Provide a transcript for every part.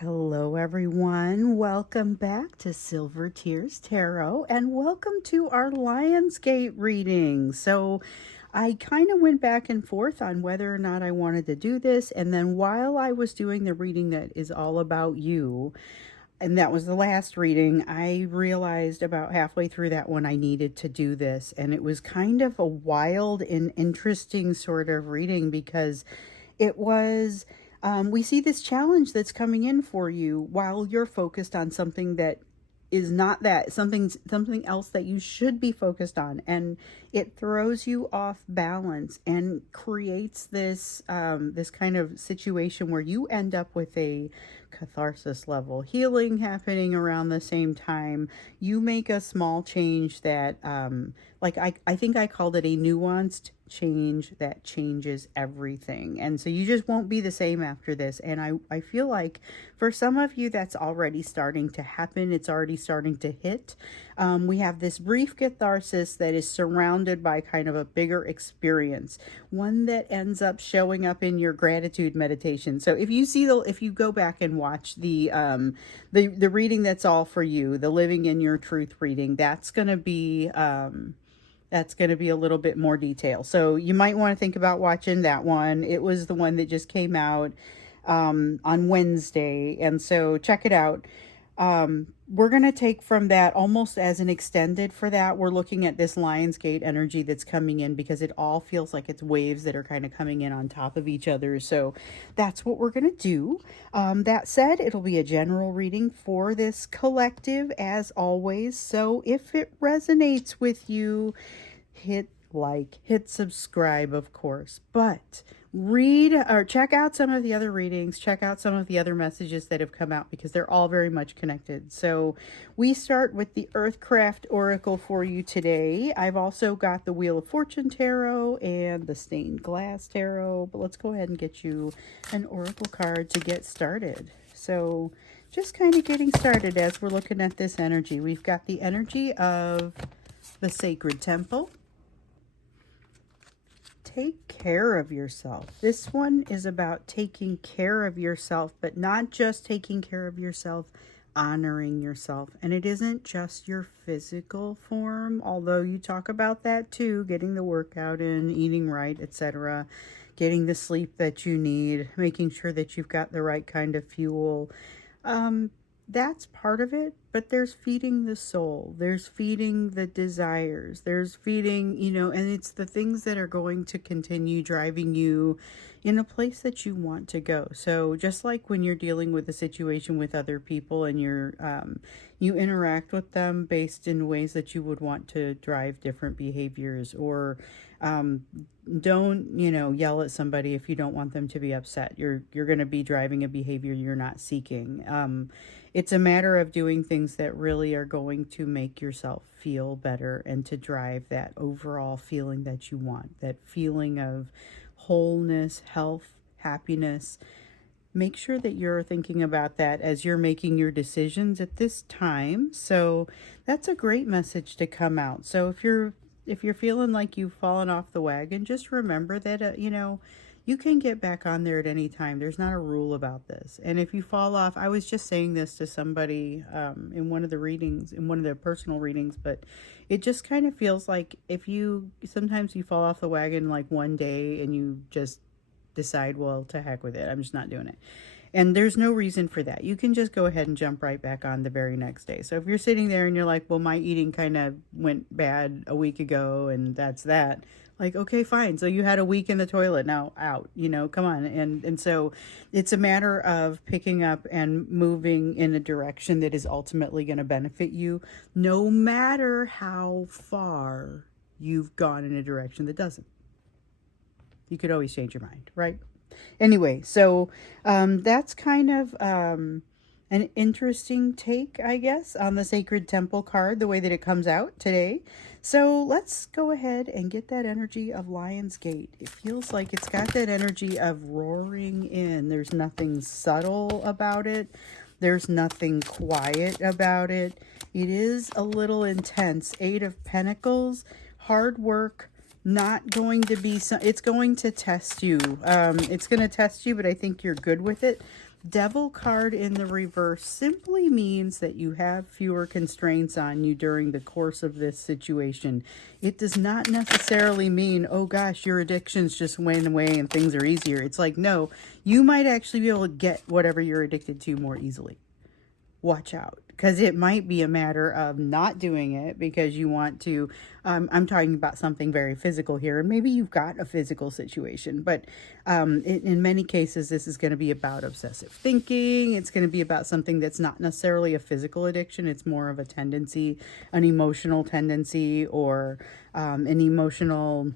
Hello, everyone. Welcome back to Silver Tears Tarot, and welcome to our Lionsgate reading. So, I kind of went back and forth on whether or not I wanted to do this, and then while I was doing the reading that is all about you, and that was the last reading, I realized about halfway through that one I needed to do this, and it was kind of a wild and interesting sort of reading because it was we see this challenge that's coming in for you while you're focused on something that is not that, something else that you should be focused on, and it throws you off balance and creates this this kind of situation where you end up with a catharsis level healing happening around the same time. You make a small change that like I think I called it a nuanced change that changes everything. And so you just won't be the same after this. And I feel like for some of you that's already starting to happen. It's already starting to hit. We have this brief catharsis that is surrounded by kind of a bigger experience, one that ends up showing up in your gratitude meditation. So if you go back and watch the reading that's all for you, the Living in Your Truth reading, that's going to be a little bit more detail. So you might want to think about watching that one. It was the one that just came out on Wednesday. And so check it out. We're going to take from that almost as an extended for that. We're looking at this Lionsgate energy that's coming in because it all feels like it's waves that are kind of coming in on top of each other. So that's what we're going to do. That said, it'll be a general reading for this collective as always. So if it resonates with you, hit like, hit subscribe, of course, but read or check out some of the other readings, check out some of the other messages that have come out because they're all very much connected. So we start with the Earthcraft Oracle for you today. I've also got the Wheel of Fortune Tarot and the Stained Glass Tarot, but let's go ahead and get you an Oracle card to get started. So just kind of getting started as we're looking at this energy. We've got the energy of the Sacred Temple. Take care of yourself. This one is about taking care of yourself, but not just taking care of yourself, honoring yourself. And it isn't just your physical form, although you talk about that too, getting the workout in, eating right, etc., getting the sleep that you need, making sure that you've got the right kind of fuel. That's part of it, but there's feeding the soul, there's feeding the desires, there's feeding, and it's the things that are going to continue driving you in a place that you want to go. So just like when you're dealing with a situation with other people and you interact with them based in ways that you would want to drive different behaviors, or don't yell at somebody if you don't want them to be upset. You're going to be driving a behavior you're not seeking. It's a matter of doing things that really are going to make yourself feel better and to drive that overall feeling that you want, that feeling of wholeness, health, happiness. Make sure that you're thinking about that as you're making your decisions at this time. So that's a great message to come out. So if you're feeling like you've fallen off the wagon, just remember that you can get back on there at any time. There's not a rule about this. And if you fall off, I was just saying this to somebody in one of the readings, in one of the personal readings, but it just kind of feels like sometimes you fall off the wagon like one day and you just decide, well, to heck with it, I'm just not doing it. And there's no reason for that. You can just go ahead and jump right back on the very next day. So if you're sitting there and you're like, well, my eating kind of went bad a week ago and that's that. Like, okay, fine. So you had a week in the toilet, now out, come on. And so it's a matter of picking up and moving in a direction that is ultimately going to benefit you, no matter how far you've gone in a direction that doesn't. You could always change your mind, right? Anyway, so that's kind of an interesting take, I guess, on the Sacred Temple card, the way that it comes out today. So let's go ahead and get that energy of Lionsgate. It feels like it's got that energy of roaring in. There's nothing subtle about it. There's nothing quiet about it. It is a little intense. 8 of Pentacles, hard work, not going to be, it's going to test you. It's going to test you, but I think you're good with it. Devil card in the reverse simply means that you have fewer constraints on you during the course of this situation. It does not necessarily mean, oh gosh, your addictions just went away and things are easier. It's like, no, you might actually be able to get whatever you're addicted to more easily. Watch out, because it might be a matter of not doing it because you want to. I'm talking about something very physical here, and maybe you've got a physical situation, but in many cases this is going to be about obsessive thinking. It's going to be about something that's not necessarily a physical addiction. It's more of a tendency, an emotional tendency, or an emotional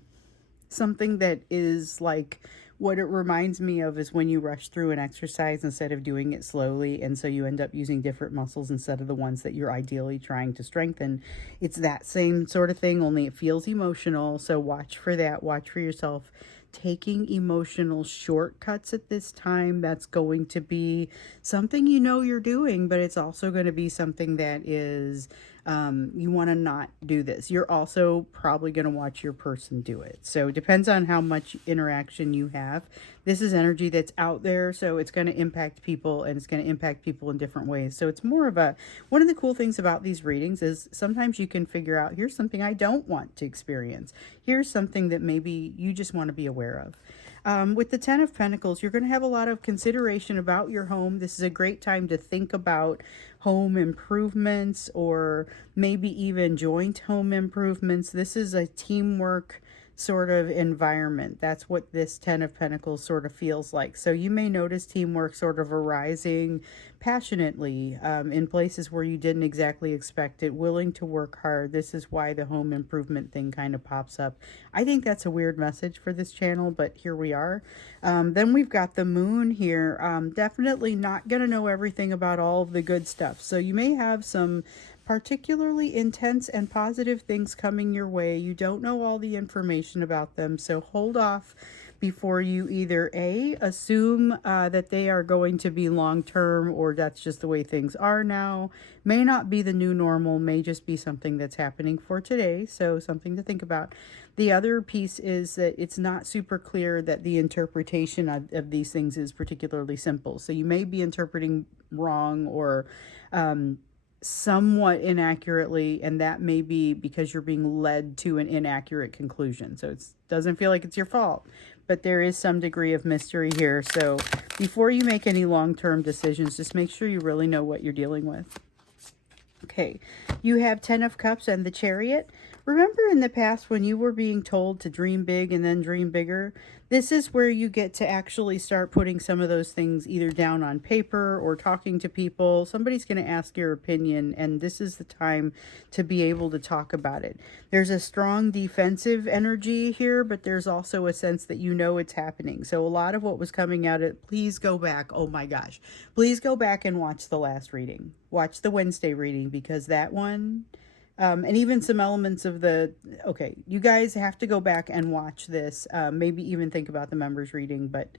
something that is like, what it reminds me of is when you rush through an exercise instead of doing it slowly, and so you end up using different muscles instead of the ones that you're ideally trying to strengthen. It's that same sort of thing, only it feels emotional. So watch for that. Watch for yourself taking emotional shortcuts at this time. That's going to be something you know you're doing, but it's also going to be something that is you want to not do this. You're also probably going to watch your person do it. So it depends on how much interaction you have. This is energy that's out there, so it's going to impact people, and it's going to impact people in different ways. So it's more of a, one of the cool things about these readings is sometimes you can figure out, here's something I don't want to experience. Here's something that maybe you just want to be aware of. With the Ten of Pentacles, you're going to have a lot of consideration about your home. This is a great time to think about home improvements, or maybe even joint home improvements. This is a teamwork sort of environment. That's what this Ten of Pentacles sort of feels like. So you may notice teamwork sort of arising passionately in places where you didn't exactly expect it, willing to work hard. This is why the home improvement thing kind of pops up. I think that's a weird message for this channel, but here we are. Then we've got the moon here. Definitely not going to know everything about all of the good stuff. So you may have some particularly intense and positive things coming your way. You don't know all the information about them, so hold off before you either assume that they are going to be long-term, or that's just the way things are now. May not be the new normal, may just be something that's happening for today, so something to think about. The other piece is that it's not super clear that the interpretation of these things is particularly simple. So you may be interpreting wrong, or somewhat inaccurately, and that may be because you're being led to an inaccurate conclusion. So it doesn't feel like it's your fault, but there is some degree of mystery here. So before you make any long-term decisions, just make sure you really know what you're dealing with. Okay, you have Ten of Cups and the Chariot. Remember in the past when you were being told to dream big and then dream bigger? This is where you get to actually start putting some of those things either down on paper or talking to people. Somebody's going to ask your opinion, and this is the time to be able to talk about it. There's a strong defensive energy here, but there's also a sense that you know it's happening. So a lot of what was coming out of, please go back. Oh my gosh. Please go back and watch the last reading. Watch the Wednesday reading, because that one... and even some elements of the, okay, you guys have to go back and watch this, maybe even think about the members reading, but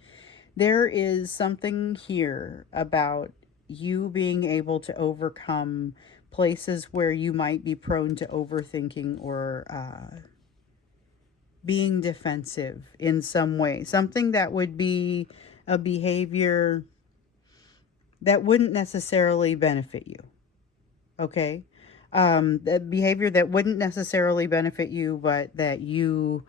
there is something here about you being able to overcome places where you might be prone to overthinking, or being defensive in some way. Something that would be a behavior that wouldn't necessarily benefit you, okay? The behavior that wouldn't necessarily benefit you, but that you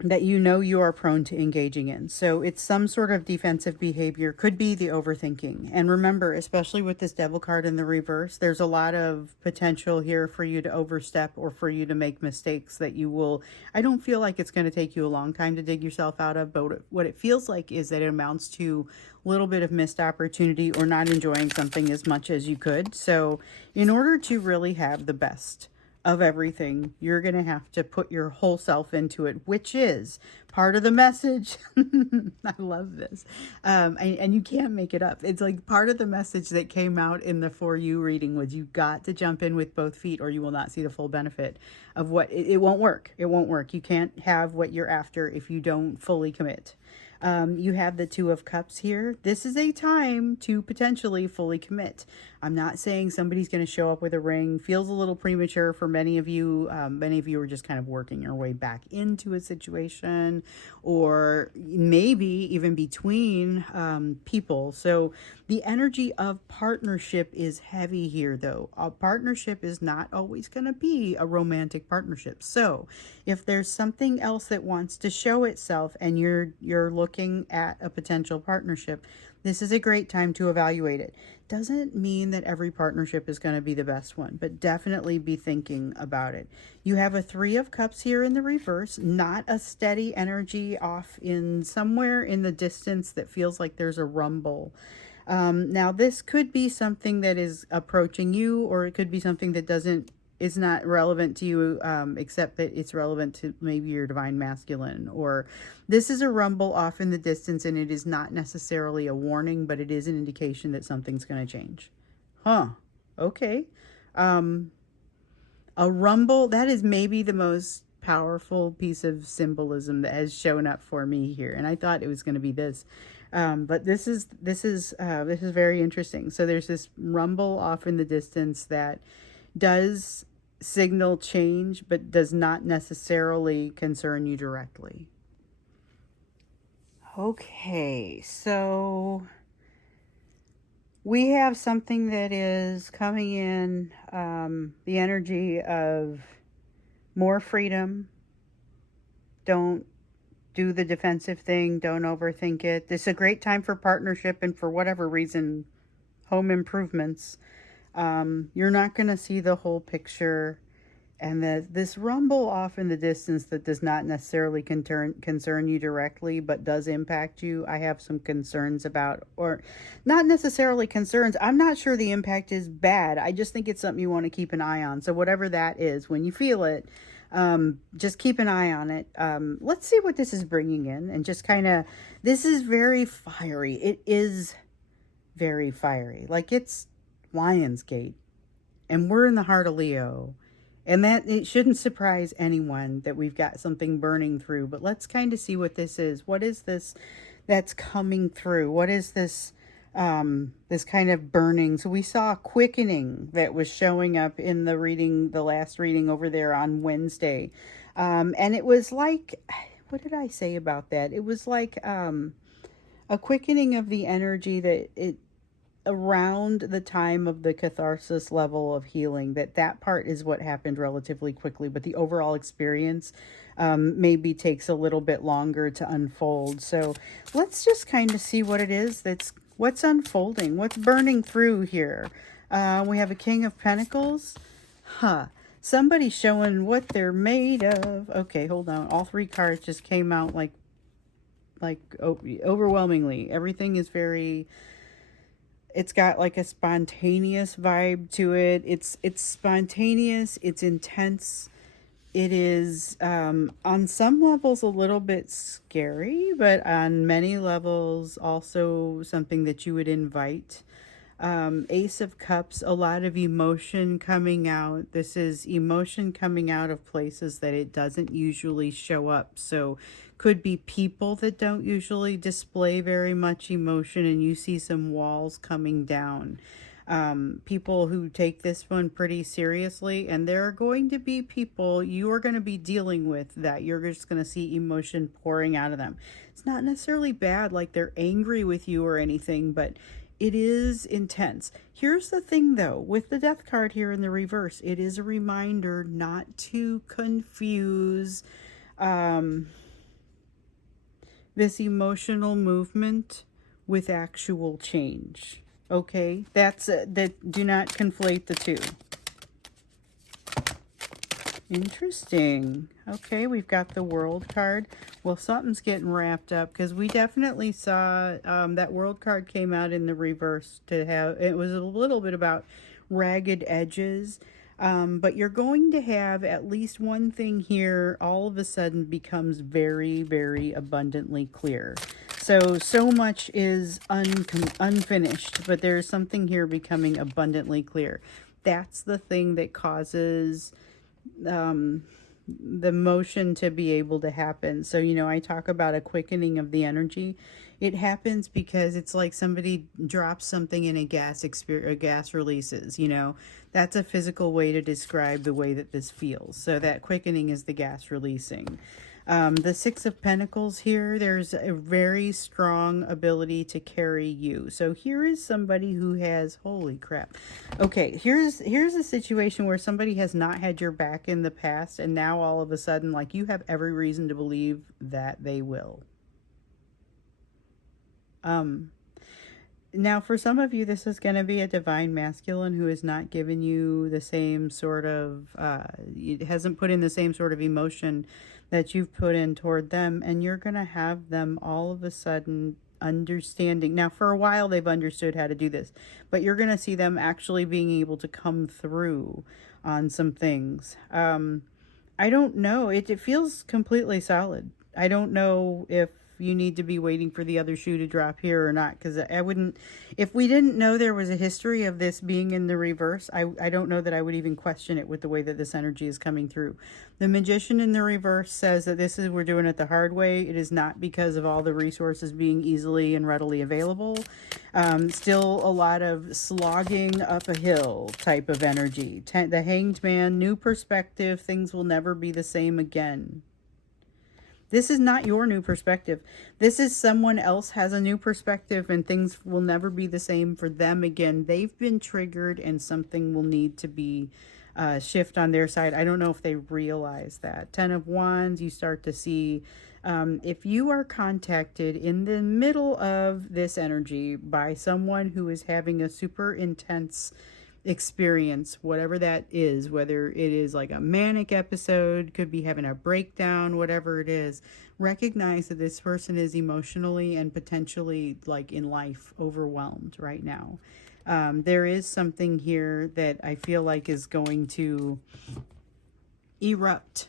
know you are prone to engaging in. So it's some sort of defensive behavior, could be the overthinking. And remember, especially with this Devil card in the reverse, there's a lot of potential here for you to overstep, or for you to make mistakes that you will, I don't feel like it's going to take you a long time to dig yourself out of, but what it feels like is that it amounts to a little bit of missed opportunity, or not enjoying something as much as you could. So in order to really have the best of everything, you're going to have to put your whole self into it, which is part of the message. I love this. And you can't make it up. It's like part of the message that came out in the For You reading was, you got to jump in with both feet, or you will not see the full benefit of what it won't work. It won't work. You can't have what you're after if you don't fully commit. You have the Two of Cups here. This is a time to potentially fully commit. I'm not saying somebody's going to show up with a ring. Feels a little premature for many of you. Many of you are just kind of working your way back into a situation, or maybe even between people. So the energy of partnership is heavy here, though. A partnership is not always going to be a romantic partnership. So if there's something else that wants to show itself and you're looking at a potential partnership, this is a great time to evaluate it. Doesn't mean that every partnership is going to be the best one, but definitely be thinking about it. You have a Three of Cups here in the reverse, not a steady energy off in somewhere in the distance that feels like there's a rumble. Now this could be something that is approaching you, or it could be something that is not relevant to you, except that it's relevant to maybe your divine masculine. Or this is a rumble off in the distance, and it is not necessarily a warning, but it is an indication that something's going to change. Okay. A rumble, that is maybe the most powerful piece of symbolism that has shown up for me here, and I thought it was going to be this. But this is very interesting. So there's this rumble off in the distance that does signal change, but does not necessarily concern you directly. Okay, so we have something that is coming in, the energy of more freedom. Don't do the defensive thing. Don't overthink it. This is a great time for partnership and, for whatever reason, home improvements. You're not going to see the whole picture, and this rumble off in the distance that does not necessarily concern you directly, but does impact you, I have some concerns about, or not necessarily concerns. I'm not sure the impact is bad. I just think it's something you want to keep an eye on. So whatever that is, when you feel it, just keep an eye on it. Let's see what this is bringing in, and just kind of, this is very fiery. It is very fiery. Like, it's Lionsgate, and we're in the heart of Leo, and that it shouldn't surprise anyone that we've got something burning through. But let's kind of see what this is. What is this that's coming through? What is this this kind of burning? So we saw a quickening that was showing up in the reading, the last reading over there on Wednesday, and it was like, what did I say about that? It was like a quickening of the energy that it, around the time of the catharsis level of healing, that part is what happened relatively quickly, but the overall experience maybe takes a little bit longer to unfold. So let's just kind of see what it is what's unfolding, what's burning through here. We have a King of Pentacles. Somebody showing what they're made of. Okay, hold on. All three cards just came out like overwhelmingly. Everything is very, it's got like a spontaneous vibe to it. It's spontaneous, it's intense. It is on some levels a little bit scary, but on many levels also something that you would invite. Ace of Cups, a lot of emotion coming out. This is emotion coming out of places that it doesn't usually show up. So could be people that don't usually display very much emotion, and you see some walls coming down. People who take this one pretty seriously, and there are going to be people you are going to be dealing with that you're just going to see emotion pouring out of them. It's not necessarily bad, like they're angry with you or anything, but it is intense. Here's the thing, though, with the Death card here in the reverse, it is a reminder not to confuse this emotional movement with actual change. Okay, that's that. Do not conflate the two. Interesting. Okay, we've got the World card. Well, something's getting wrapped up, because we definitely saw that World card came out in the reverse to have, it was a little bit about ragged edges. But you're going to have at least one thing here all of a sudden becomes very, very abundantly clear. So much is unfinished, but there's something here becoming abundantly clear. That's the thing that causes the motion to be able to happen. So, you know, I talk about a quickening of the energy. It happens because it's like somebody drops something in a gas releases, you know. That's a physical way to describe the way that this feels. So that quickening is the gas releasing. The Six of Pentacles here, there's a very strong ability to carry you. So here is somebody who has, holy crap. Okay, here's a situation where somebody has not had your back in the past, and now all of a sudden, like, you have every reason to believe that they will. Now, for some of you, this is going to be a divine masculine who has not given you the same sort of, it hasn't put in the same sort of emotion that you've put in toward them, and you're going to have them all of a sudden understanding. Now, for a while, they've understood how to do this, but you're going to see them actually being able to come through on some things. I don't know. It feels completely solid. I don't know if you need to be waiting for the other shoe to drop here or not, because I wouldn't, if we didn't know there was a history of this being in the reverse, I don't know that I would even question it with the way that this energy is coming through. The Magician in the reverse says that we're doing it the hard way. It is not because of all the resources being easily and readily available. Still a lot of slogging up a hill type of energy. The Hanged Man, new perspective, things will never be the same again. This is not your new perspective. This is someone else has a new perspective, and things will never be the same for them again. They've been triggered, and something will need to be shift on their side. I don't know if they realize that. 10 of Wands, you start to see if you are contacted in the middle of this energy by someone who is having a super intense experience, whatever that is, whether it is like a manic episode, could be having a breakdown, whatever it is, recognize that this person is emotionally and potentially, like in life, overwhelmed right now. There is something here that I feel like is going to erupt.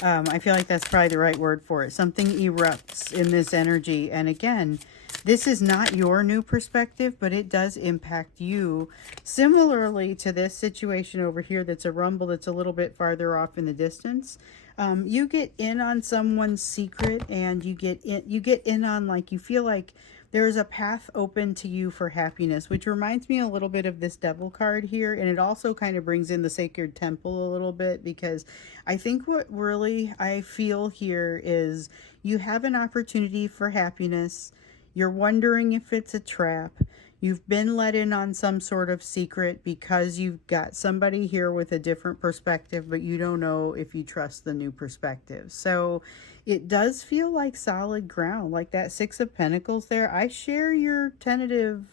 I feel like that's probably the right word for it. Something erupts in this energy. And again, this is not your new perspective, but it does impact you. Similarly to this situation over here, that's a rumble that's a little bit farther off in the distance. You get in on someone's secret, and you get in on, like, you feel like there is a path open to you for happiness, which reminds me a little bit of this Devil card here. And it also kind of brings in the Sacred Temple a little bit, because I think what really I feel here is you have an opportunity for happiness. You're wondering if it's a trap. You've been let in on some sort of secret because you've got somebody here with a different perspective, but you don't know if you trust the new perspective. So it does feel like solid ground, like that Six of Pentacles there. I share your tentative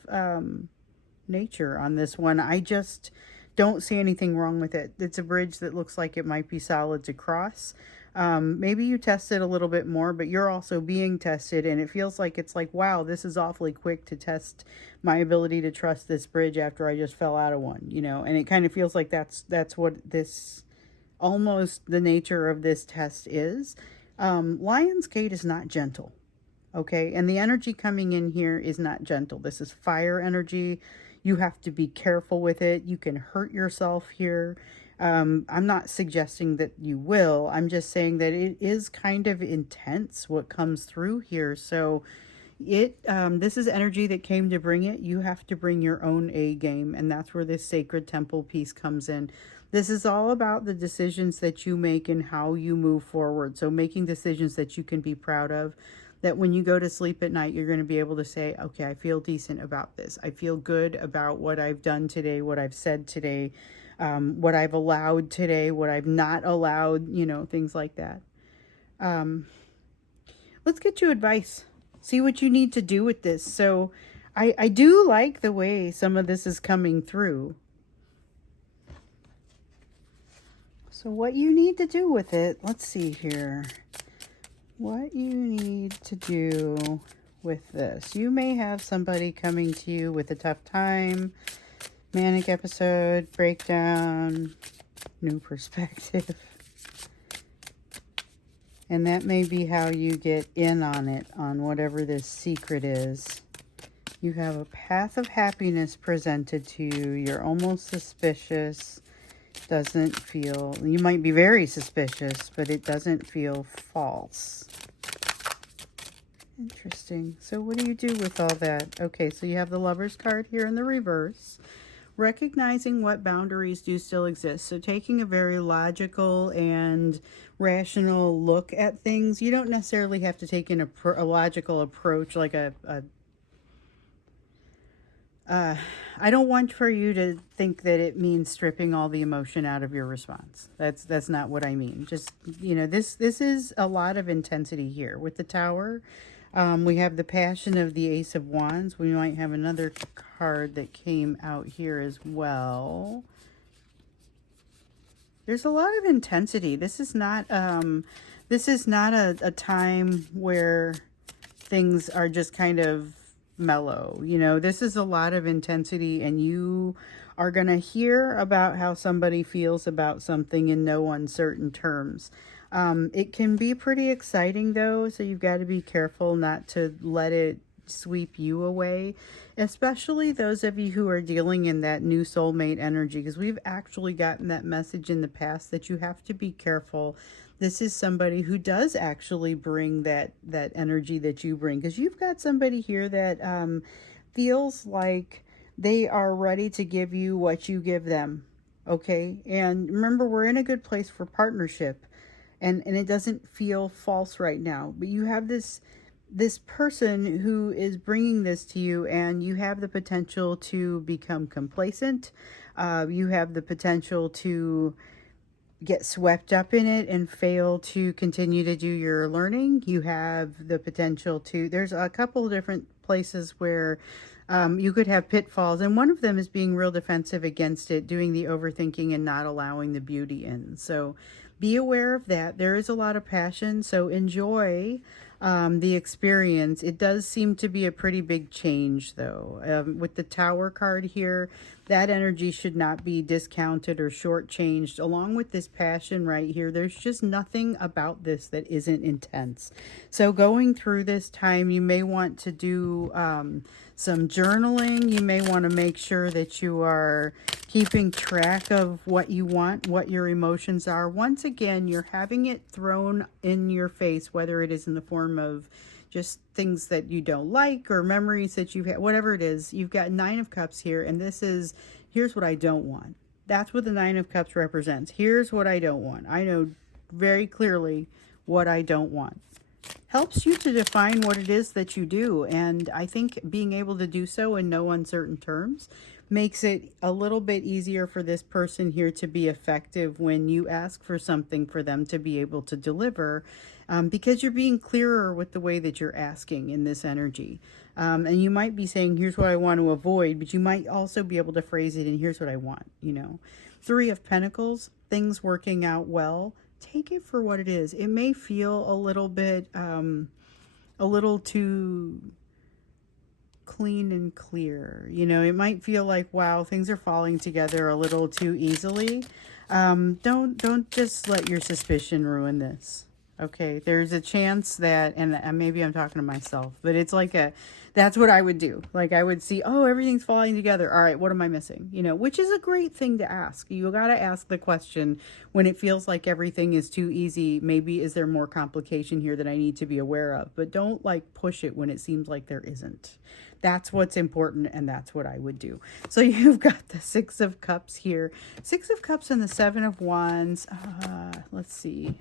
nature on this one. I just don't see anything wrong with it. It's a bridge that looks like it might be solid to cross. Maybe you test it a little bit more, but you're also being tested, and it feels like it's like, wow, this is awfully quick to test my ability to trust this bridge after I just fell out of one, you know. And it kind of feels like that's what this, almost the nature of this test is. Lionsgate is not gentle, okay? And the energy coming in here is not gentle. This is fire energy. You have to be careful with it. You can hurt yourself here. I'm not suggesting that you will. I'm just saying that it is kind of intense what comes through here. So this is energy that came to bring it. You have to bring your own A game, and that's where this Sacred Temple piece comes in. This is all about the decisions that you make and how you move forward. So making decisions that you can be proud of, that when you go to sleep at night, you're going to be able to say, okay, I feel decent about this. I feel good about what I've done today, what I've said today, what I've allowed today, what I've not allowed, you know, things like that. Let's get you advice. See what you need to do with this. So I do like the way some of this is coming through. So what you need to do with it, let's see here. What you need to do with this. You may have somebody coming to you with a tough time, manic episode, breakdown, new perspective. And that may be how you get in on it, on whatever this secret is. You have a path of happiness presented to you. You're almost suspicious. doesn't feel, you might be very suspicious, but it doesn't feel false. Interesting. So what do you do with all that? Okay, so you have the Lover's card here in the reverse. Recognizing what boundaries do still exist. So taking a very logical and rational look at things. You don't necessarily have to take a logical approach like I don't want for you to think that it means stripping all the emotion out of your response. That's not what I mean. Just, you know, this is a lot of intensity here. With the Tower, we have the passion of the Ace of Wands. We might have another card that came out here as well. There's a lot of intensity. This is not a time where things are just kind of mellow. You know, this is a lot of intensity, and you are going to hear about how somebody feels about something in no uncertain terms. It can be pretty exciting though, so you've got to be careful not to let it sweep you away, especially those of you who are dealing in that new soulmate energy, because we've actually gotten that message in the past that you have to be careful. This is somebody who does actually bring that energy that you bring, because you've got somebody here that feels like they are ready to give you what you give them. Okay, and remember, we're in a good place for partnership, and it doesn't feel false right now, but you have this person who is bringing this to you, and you have the potential to become complacent. You have the potential to get swept up in it and fail to continue to do your learning. You have the potential to, there's a couple of different places where you could have pitfalls, and one of them is being real defensive against it, doing the overthinking and not allowing the beauty in. So be aware of that. There is a lot of passion, so enjoy the experience. It does seem to be a pretty big change though. With the Tower card here, that energy should not be discounted or shortchanged. Along with this passion right here, there's just nothing about this that isn't intense. So going through this time, you may want to do some journaling. You may want to make sure that you are keeping track of what you want, what your emotions are. Once again, you're having it thrown in your face, whether it is in the form of just things that you don't like or memories that you've had, whatever it is. You've got Nine of Cups here, and this is, here's what I don't want. That's what the Nine of Cups represents. Here's what I don't want. I know very clearly what I don't want. Helps you to define what it is that you do, and I think being able to do so in no uncertain terms makes it a little bit easier for this person here to be effective when you ask for something for them to be able to deliver, because you're being clearer with the way that you're asking in this energy. And you might be saying, here's what I want to avoid, but you might also be able to phrase it in, here's what I want, you know. Three of Pentacles, things working out well. Take it for what it is. It may feel a little bit, a little too clean and clear. You know, it might feel like, wow, things are falling together a little too easily. Don't just let your suspicion ruin this. Okay, there's a chance that, and maybe I'm talking to myself, but it's like that's what I would do. Like I would see, oh, everything's falling together. All right, what am I missing? You know, which is a great thing to ask. You got to ask the question when it feels like everything is too easy. Maybe is there more complication here that I need to be aware of? But don't like push it when it seems like there isn't. That's what's important, and that's what I would do. So you've got the Six of Cups here. Six of Cups and the Seven of Wands. Let's see.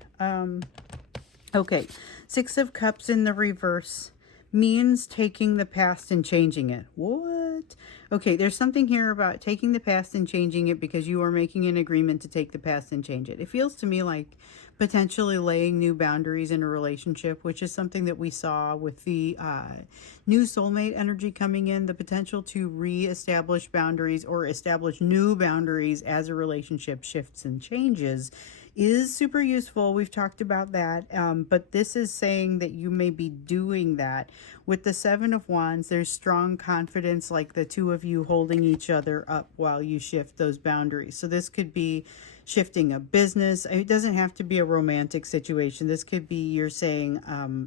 Okay, Six of Cups in the reverse means taking the past and changing it. What? Okay, there's something here about taking the past and changing it because you are making an agreement to take the past and change it. It feels to me like potentially laying new boundaries in a relationship, which is something that we saw with the new soulmate energy coming in, the potential to re-establish boundaries or establish new boundaries as a relationship shifts and changes is super useful. We've talked about that, but this is saying that you may be doing that. With the Seven of Wands, there's strong confidence, like the two of you holding each other up while you shift those boundaries. So this could be shifting a business. It doesn't have to be a romantic situation. This could be you're saying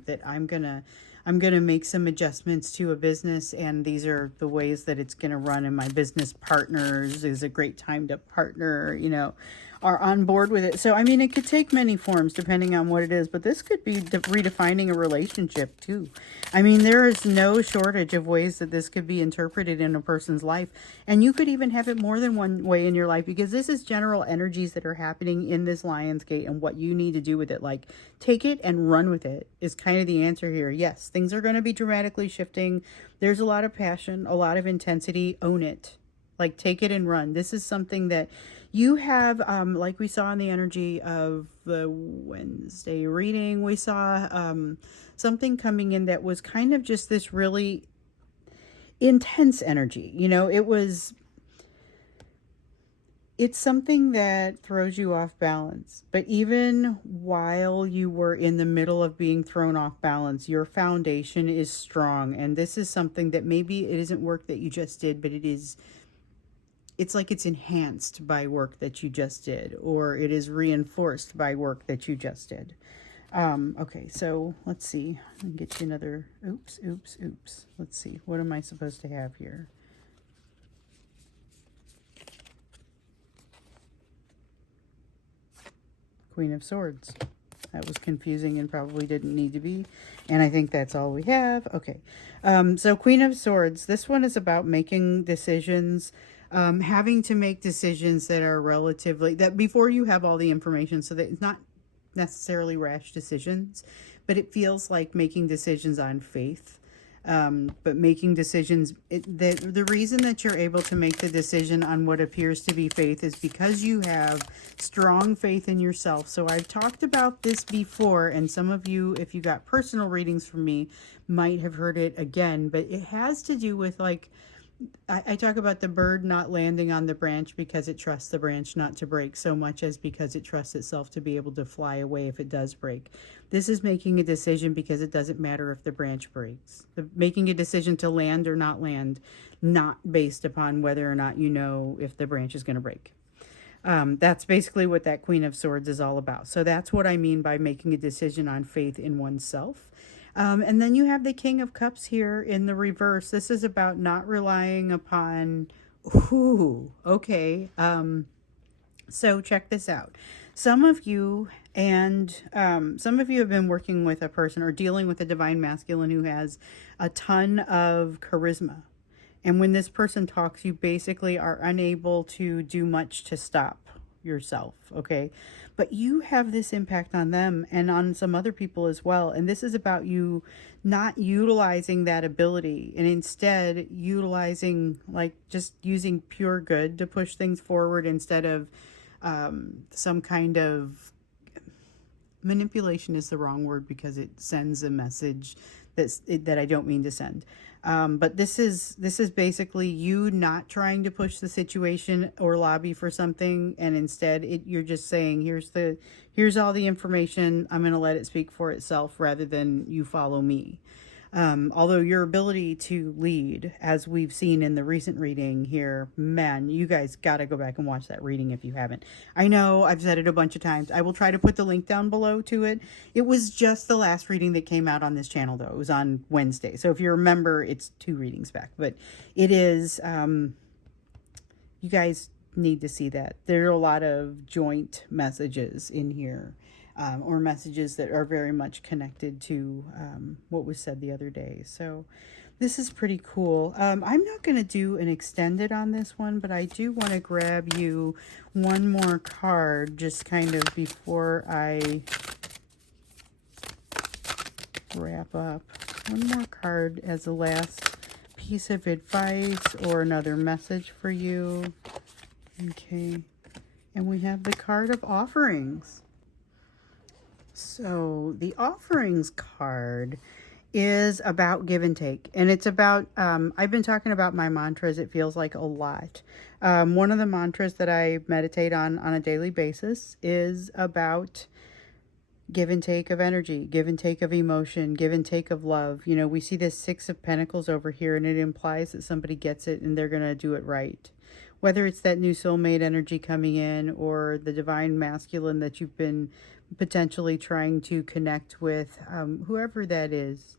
that I'm gonna make some adjustments to a business, and these are the ways that it's gonna run, and my business partners is a great time to partner, you know. are on board with it. So, I mean, it could take many forms depending on what it is, but this could be redefining a relationship too. I mean, there is no shortage of ways that this could be interpreted in a person's life. And you could even have it more than one way in your life, because this is general energies that are happening in this Lionsgate, and what you need to do with it. Like, take it and run with it is kind of the answer here. Yes, things are going to be dramatically shifting. There's a lot of passion, a lot of intensity. Own it. Like, take it and run. This is something that you have, like we saw in the energy of the Wednesday reading, we saw something coming in that was kind of just this really intense energy. You know, it's something that throws you off balance. But even while you were in the middle of being thrown off balance, your foundation is strong. And this is something that maybe it isn't work that you just did, but it's like it's enhanced by work that you just did, or it is reinforced by work that you just did. Okay, so let's see. I'll get you another. Oops. Let's see. What am I supposed to have here? Queen of Swords. That was confusing and probably didn't need to be. And I think that's all we have. Okay. So Queen of Swords. This one is about making decisions. Having to make decisions that are relatively, that before you have all the information, so that it's not necessarily rash decisions, but it feels like making decisions on faith. But making decisions, the reason that you're able to make the decision on what appears to be faith is because you have strong faith in yourself. So I've talked about this before, and some of you, if you got personal readings from me, might have heard it again, but it has to do with, like, I talk about the bird not landing on the branch because it trusts the branch not to break so much as because it trusts itself to be able to fly away if it does break. This is making a decision because it doesn't matter if the branch breaks. Making a decision to land or not land, not based upon whether or not you know if the branch is going to break. That's basically what that Queen of Swords is all about. So that's what I mean by making a decision on faith in oneself. And then you have the King of Cups here in the reverse. This is about not relying upon, okay. So check this out. Some of you have been working with a person or dealing with a divine masculine who has a ton of charisma. And when this person talks, you basically are unable to do much to stop yourself, okay? But you have this impact on them and on some other people as well. And this is about you not utilizing that ability and instead utilizing, like, just using pure good to push things forward instead of some kind of manipulation is the wrong word because it sends a message that I don't mean to send. But this is basically you not trying to push the situation or lobby for something, and instead you're just saying, here's all the information, I'm going to let it speak for itself rather than you follow me. Although your ability to lead, as we've seen in the recent reading here, man, you guys got to go back and watch that reading if you haven't. I know I've said it a bunch of times. I will try to put the link down below to it. It was just the last reading that came out on this channel, though. It was on Wednesday. So if you remember, it's 2 readings back. But it is, you guys need to see that. There are a lot of joint messages in here. Or messages that are very much connected to what was said the other day. So this is pretty cool. I'm not going to do an extended on this one, but I do want to grab you one more card just kind of before I wrap up. One more card as a last piece of advice or another message for you. Okay. And we have the card of offerings. So the offerings card is about give and take, and it's about, I've been talking about my mantras, it feels like a lot. One of the mantras that I meditate on a daily basis is about give and take of energy, give and take of emotion, give and take of love. You know, we see this 6 of Pentacles over here, and it implies that somebody gets it and they're going to do it right. Whether it's that new soulmate energy coming in or the divine masculine that you've been potentially trying to connect with, whoever that is,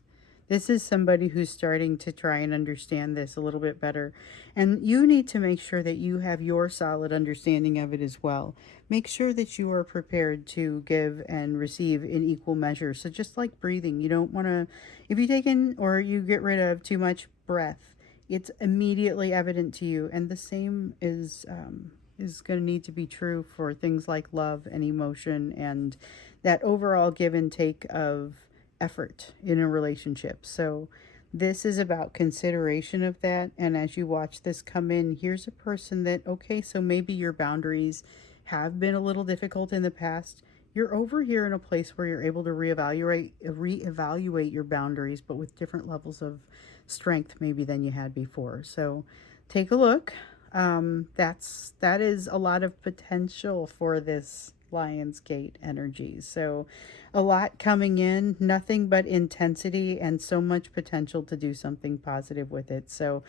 This is somebody who's starting to try and understand this a little bit better. And you need to make sure that you have your solid understanding of it as well. Make sure that you are prepared to give and receive in equal measure. So just like breathing, you don't want to, if you take in or you get rid of too much breath, it's immediately evident to you. And the same is going to need to be true for things like love and emotion and that overall give and take of effort in a relationship. So this is about consideration of that. And as you watch this come in, here's a person that, okay, so maybe your boundaries have been a little difficult in the past. You're over here in a place where you're able to reevaluate your boundaries, but with different levels of strength maybe than you had before. So take a look. That is a lot of potential for this Lionsgate energy. So a lot coming in, nothing but intensity and so much potential to do something positive with it. So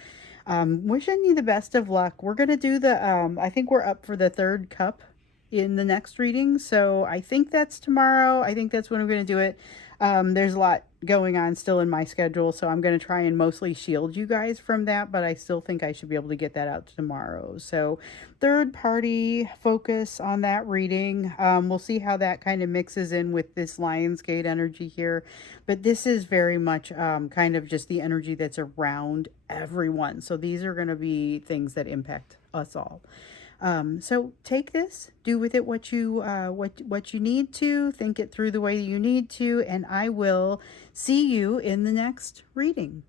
wishing you the best of luck. We're going to do the, I think we're up for the third cup in the next reading. So I think that's tomorrow. I think that's when I'm going to do it. There's a lot going on still in my schedule, so I'm going to try and mostly shield you guys from that, but I still think I should be able to get that out tomorrow. So third party focus on that reading. We'll see how that kind of mixes in with this Lionsgate energy here, but this is very much kind of just the energy that's around everyone. So these are going to be things that impact us all. So take this, do with it what you need to, think it through the way you need to, and I will see you in the next reading.